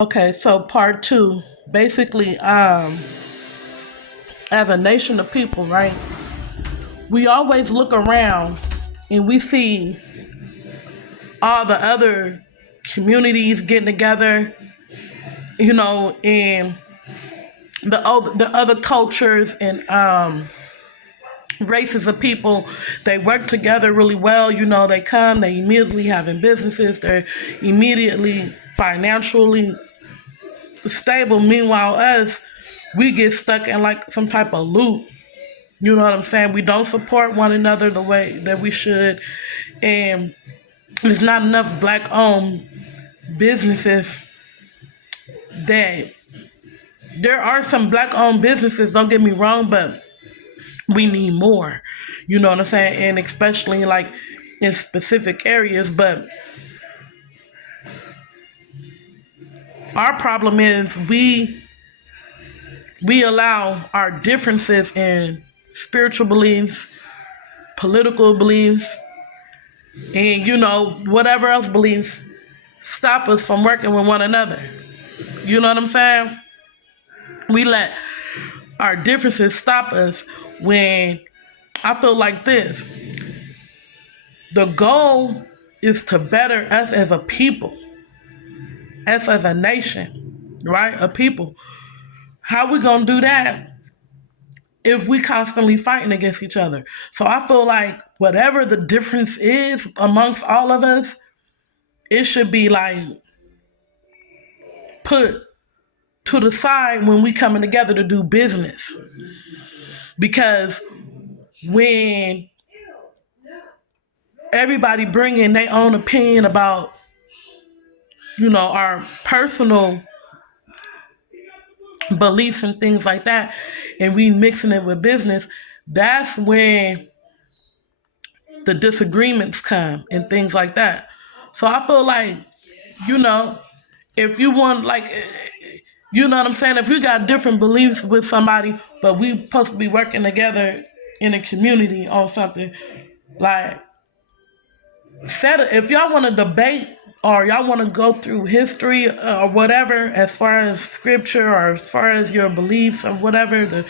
Okay, so part two. Basically, as a nation of people, right? We always look around and we see all the other communities getting together, and the other cultures and races of people. They work together really well. They come, they immediately having businesses, they're immediately financially stable. Meanwhile, us, we get stuck in like some type of loop. You know what I'm saying? We don't support one another the way that we should. And there's not enough black owned businesses that there are some black owned businesses, don't get me wrong, but we need more. You know what I'm saying? And especially like in specific areas. But our problem is we allow our differences in spiritual beliefs, political beliefs, and whatever else beliefs stop us from working with one another. You know what I'm saying? We let our differences stop us when I feel like this. The goal is to better us as a people, us as a nation, right? A people. How we gonna do that if we constantly fighting against each other? So I feel like whatever the difference is amongst all of us, it should be like put to the side when we coming together to do business. Because when everybody bringing their own opinion about, our personal beliefs and things like that, and we mixing it with business, that's when the disagreements come and things like that. So I feel like, you know, if you want, like, you know what I'm saying? If you got different beliefs with somebody, but we supposed to be working together in a community on something, like, if y'all want to debate or y'all want to go through history or whatever, as far as scripture or as far as your beliefs or whatever,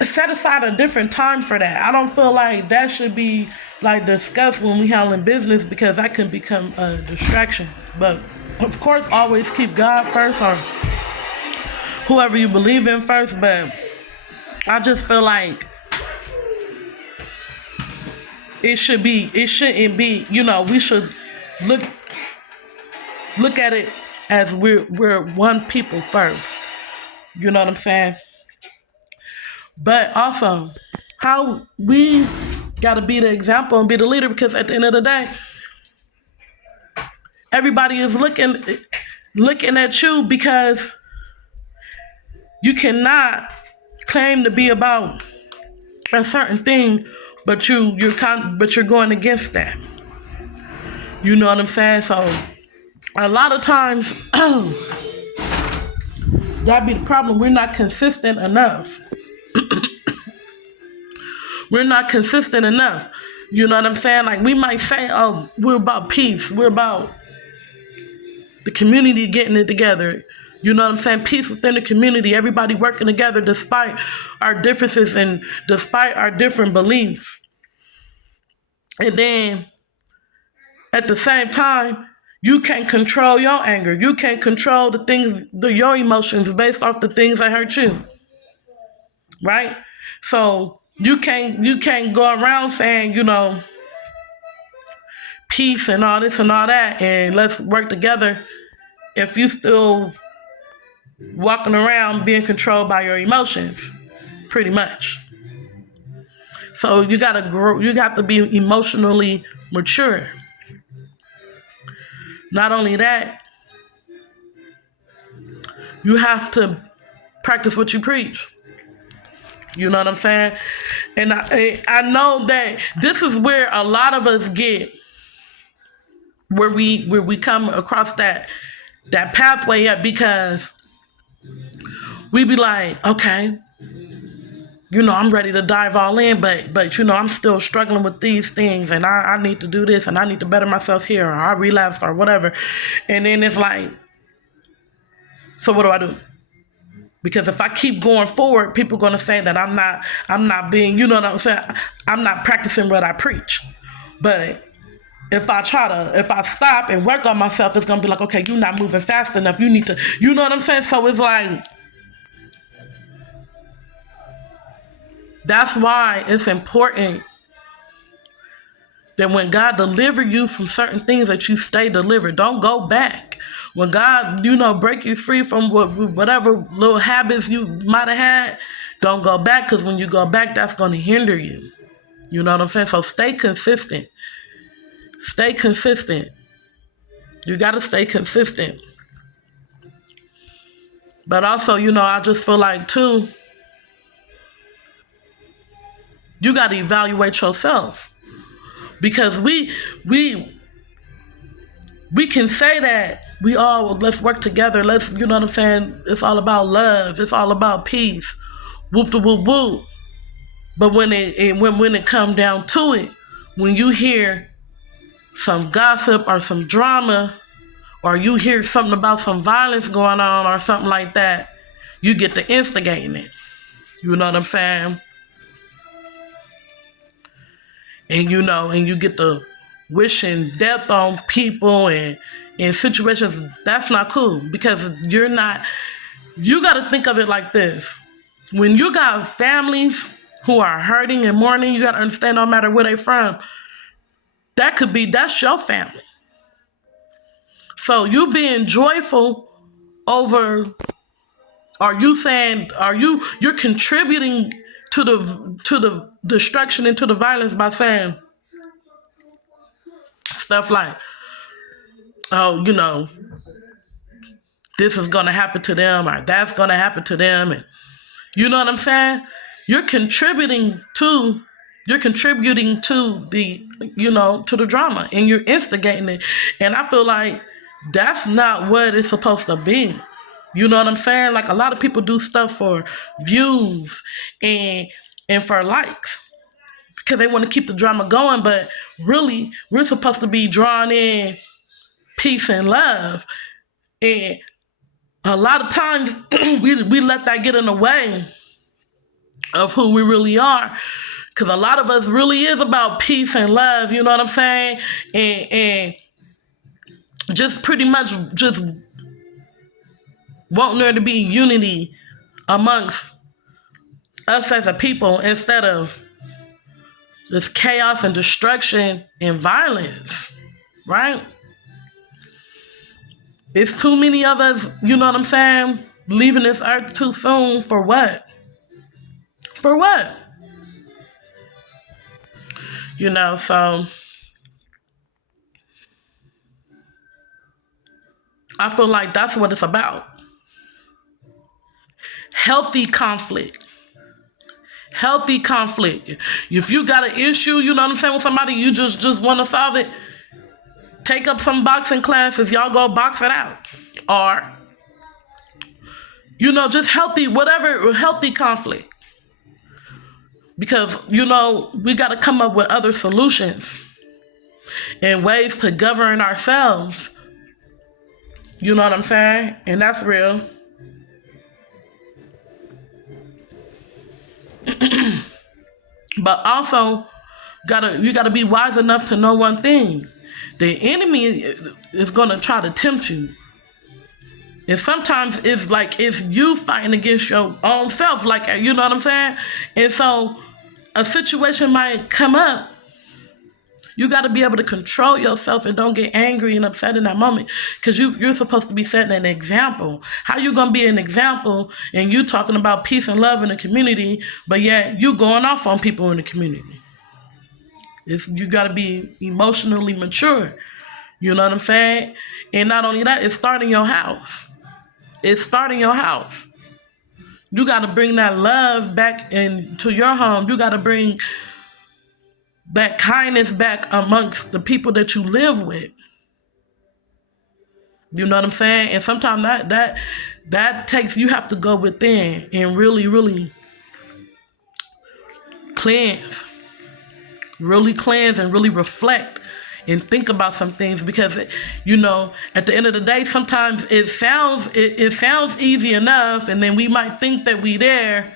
set aside a different time for that. I don't feel like that should be like discussed when we handling business, because that can become a distraction. But of course, always keep God first or whoever you believe in first. But I just feel like it shouldn't be, we should look at it as we're one people first. You know what I'm saying? But also, how we gotta be the example and be the leader, because at the end of the day, everybody is looking at you, because you cannot claim to be about a certain thing, but you're going against that. You know what I'm saying? So a lot of times that be the problem. We're not consistent enough. We're not consistent enough. You know what I'm saying? Like, we might say, oh, we're about peace. We're about the community getting it together. You know what I'm saying? Peace within the community. Everybody working together despite our differences and despite our different beliefs. And then, at the same time, you can't control your anger. You can't control your emotions based off the things that hurt you. Right? So you can't go around saying, peace and all this and all that, and let's work together, if you still walking around being controlled by your emotions, pretty much. So you gotta grow. You got to be emotionally mature. Not only that, you have to practice what you preach. You know what I'm saying? And I know that this is where a lot of us get, where we come across that pathway up, because we be like, okay, I'm ready to dive all in, but I'm still struggling with these things, and I need to do this, and I need to better myself here, or I relapse or whatever. And then it's like, So what do I do? Because if I keep going forward, people are going to say that I'm not being, you know what I'm saying? I'm not practicing what I preach. But if I stop and work on myself, it's going to be like, okay, you're not moving fast enough. You need to, you know what I'm saying? So it's like, that's why it's important that when God deliver you from certain things, that you stay delivered. Don't go back. When God, break you free from whatever little habits you might have had, don't go back, because when you go back, that's going to hinder you. You know what I'm saying? So stay consistent. Stay consistent. You got to stay consistent. But also, I just feel like, too, you got to evaluate yourself. Because we can say that let's work together. Let's, you know what I'm saying? It's all about love. It's all about peace. Whoop de whoop whoop. But when it comes down to it, when you hear some gossip or some drama, or you hear something about some violence going on or something like that, you get to instigating it. You know what I'm saying? And and you get to wishing death on people and in situations. That's not cool, because you got to think of it like this. When you got families who are hurting and mourning, you got to understand, no matter where they from, that's your family. So you being joyful over, you're contributing to the destruction and to the violence by saying stuff like, oh, this is going to happen to them, or that's going to happen to them. And you know what I'm saying? You're contributing to the, to the drama, and you're instigating it. And I feel like that's not what it's supposed to be. You know what I'm saying? Like, a lot of people do stuff for views and for likes, because they want to keep the drama going. But really, we're supposed to be drawing in peace and love. And a lot of times we let that get in the way of who we really are. Because a lot of us really is about peace and love, you know what I'm saying? And just pretty much just wanting there to be unity amongst us as a people, instead of just chaos and destruction and violence, right? It's too many of us, you know what I'm saying, leaving this earth too soon. For what? For what? So I feel like that's what it's about. Healthy conflict. Healthy conflict. If you got an issue, you know what I'm saying, with somebody, you just want to solve it, take up some boxing classes. Y'all go box it out. Or, just healthy conflict. Because, we got to come up with other solutions and ways to govern ourselves. You know what I'm saying? And that's real. But also, you gotta be wise enough to know one thing. The enemy is gonna try to tempt you. And sometimes it's you fighting against your own self, like, you know what I'm saying? And so a situation might come up. You got to be able to control yourself and don't get angry and upset in that moment, because you're supposed to be setting an example. How you going to be an example and you talking about peace and love in the community, but yet you going off on people in the community? You got to be emotionally mature. You know what I'm saying? And not only that, it's starting your house. It's starting your house. You got to bring that love back into your home. You got to bring that kindness back amongst the people that you live with. You know what I'm saying? And sometimes that takes, you have to go within and really, really cleanse. Really cleanse and really reflect and think about some things, because you know, at the end of the day, sometimes it sounds easy enough, and then we might think that we there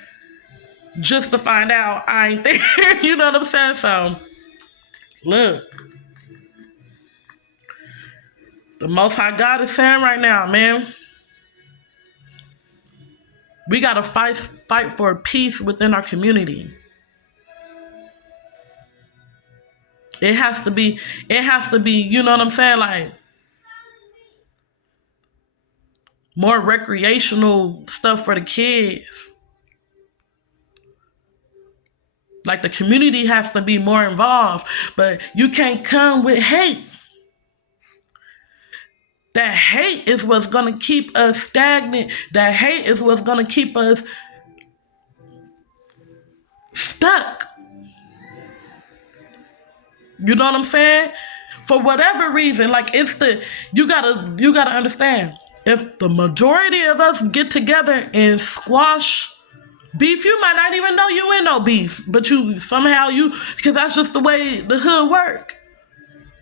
just to find out I ain't there. You know what I'm saying? So look, the Most High God is saying right now, man, we gotta fight for peace within our community. It has to be, you know what I'm saying? Like, more recreational stuff for the kids. Like, the community has to be more involved, but you can't come with hate. That hate is what's gonna keep us stagnant. That hate is what's gonna keep us stuck. You know what I'm saying? For whatever reason, like, you gotta understand. If the majority of us get together and squash beef, you might not even know you in no beef, but because that's just the way the hood work.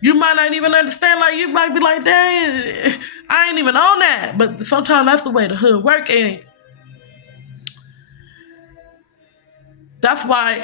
You might not even understand, like, you might be like, dang, I ain't even on that. But sometimes that's the way the hood work, and that's why